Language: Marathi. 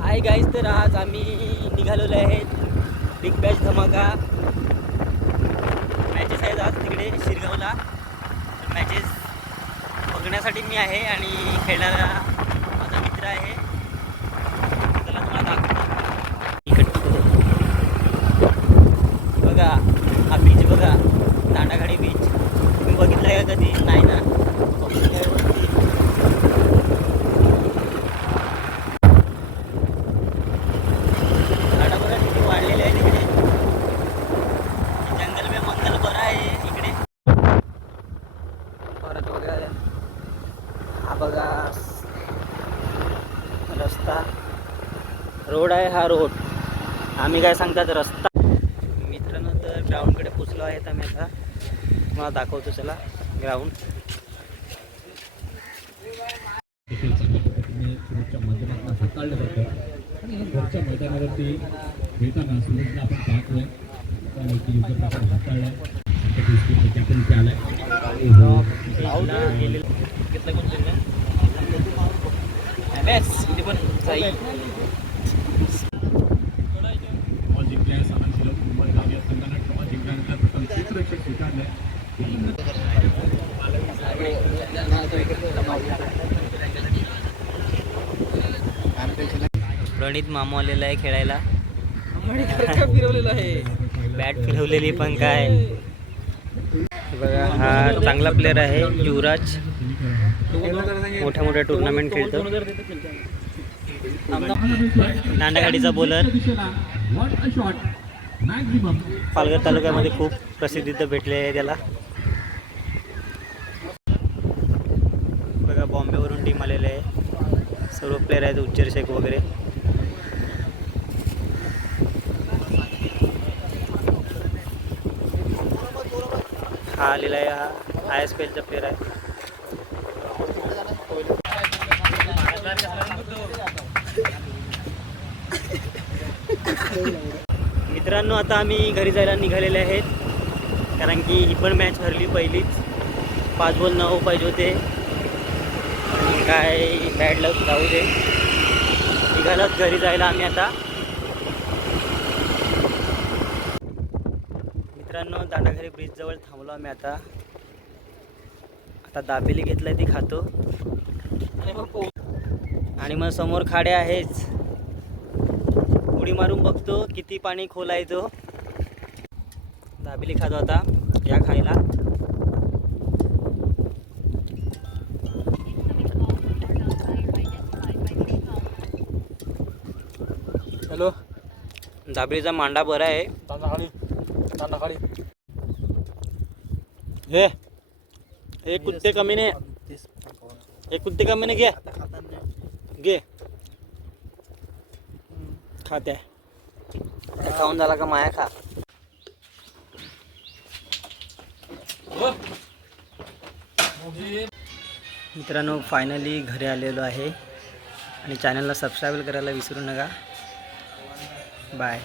हाय गाईज, तर आज आम्ही निघालेलो आहेत बिग बॅच धमाका मॅचेस आहेत आज तिकडे शिरगावला. तर मॅचेस बघण्यासाठी मी आहे आणि खेळणारा माझा मित्र आहे. त्याला तुम्हाला दाखवतो. बघा हा बीच, बघा दांडागाडी बीच. तुम्ही बघितला का कधी? नाही ना. वाढलेले आहे तिकडे. जंगल में मंगल बरं आहे इकडे. परत बघा हा, बघा रस्ता, रोड आहे हा रोड. आम्ही काय सांगतात रस्ता. मित्रांनो, तर ग्राउंडकडे पोचलो आहेत आम्ही. आता तुम्हाला दाखवतो, चला ग्राउंड. पुढच्या माध्यमातून हाताळलं जातं आणि घरच्या मैदानावरती खेळताना सुरुवातीला आपण पाहतोय योग्य प्रकारे हाताळलाय. कॅप्टन इथे आलाय. जिंकल्या सामान शिलो उंबरगाव या संघानं टॉस जिंकल्यानंतर प्रथम क्षेत्ररक्षक स्वीकारलंय. प्रणित मामू आलेला आहे खेळायला. फिरवलेला आहे, बॅट फिरवलेली पण काय. बघा हा चांगला प्लेअर आहे युवराज. मोठ्या मोठ्या टुर्नामेंट खेळतो. दांडागाडीचा बॉलर. पालघर तालुक्यामध्ये खूप प्रसिद्धी भेटले आहे त्याला. बघा बॉम्बेवरून टीम आलेले आहे. सर्व प्लेअर आहेत, उच्चर शेख वगैरे. हा आलेला आहे, हा ISPLचा प्लेअर आहे. मित्रांनो, आता आम्ही घरी जायला निघालेले आहेत, कारण की ही पण मॅच हरली पहिलीच. 5 बॉल 9 पाहिजे होते. काय बॅड लक, जाऊ दे. निघालाच घरी जायला आम्ही आता. मित्रांनो, दांडाघरी ब्रिज जवळ थांबलो आम्ही आता. दाबेली घेतलाय ती खातो आणि मग समोर खाड्या आहेच. उडी मारून बघतो किती पाणी खोल आहे तो. दाबेली खातो आता, या खायला. हॅलो, दाबेलीचा मांडा बरा आहे. दांडाखाली हे एक कुत्ते कमीने, एक कुत्ते कमीने घे घे. खाते खाऊन झाला का माया खा. मित्रांनो, फायनली घरी आलेलो आहे आणि चॅनलला सबस्क्राईब करायला विसरू नका. बाय.